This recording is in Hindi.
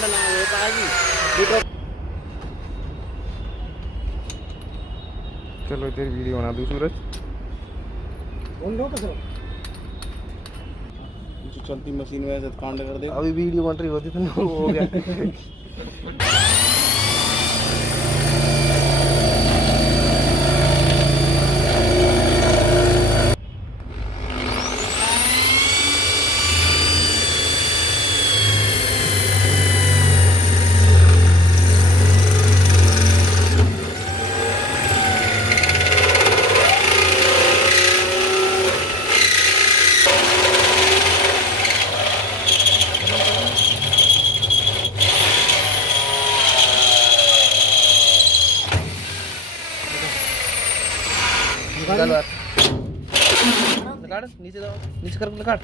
में ना हो पाएगी। चलो इधर वीडियो बना दूं सूरज। जो चलती मशीन में ऐसे कांड कर दे। अभी वीडियो बन रही होती तो हो गया। निकाल बात, निकाल नीचे दो, नीचे कर निकाल।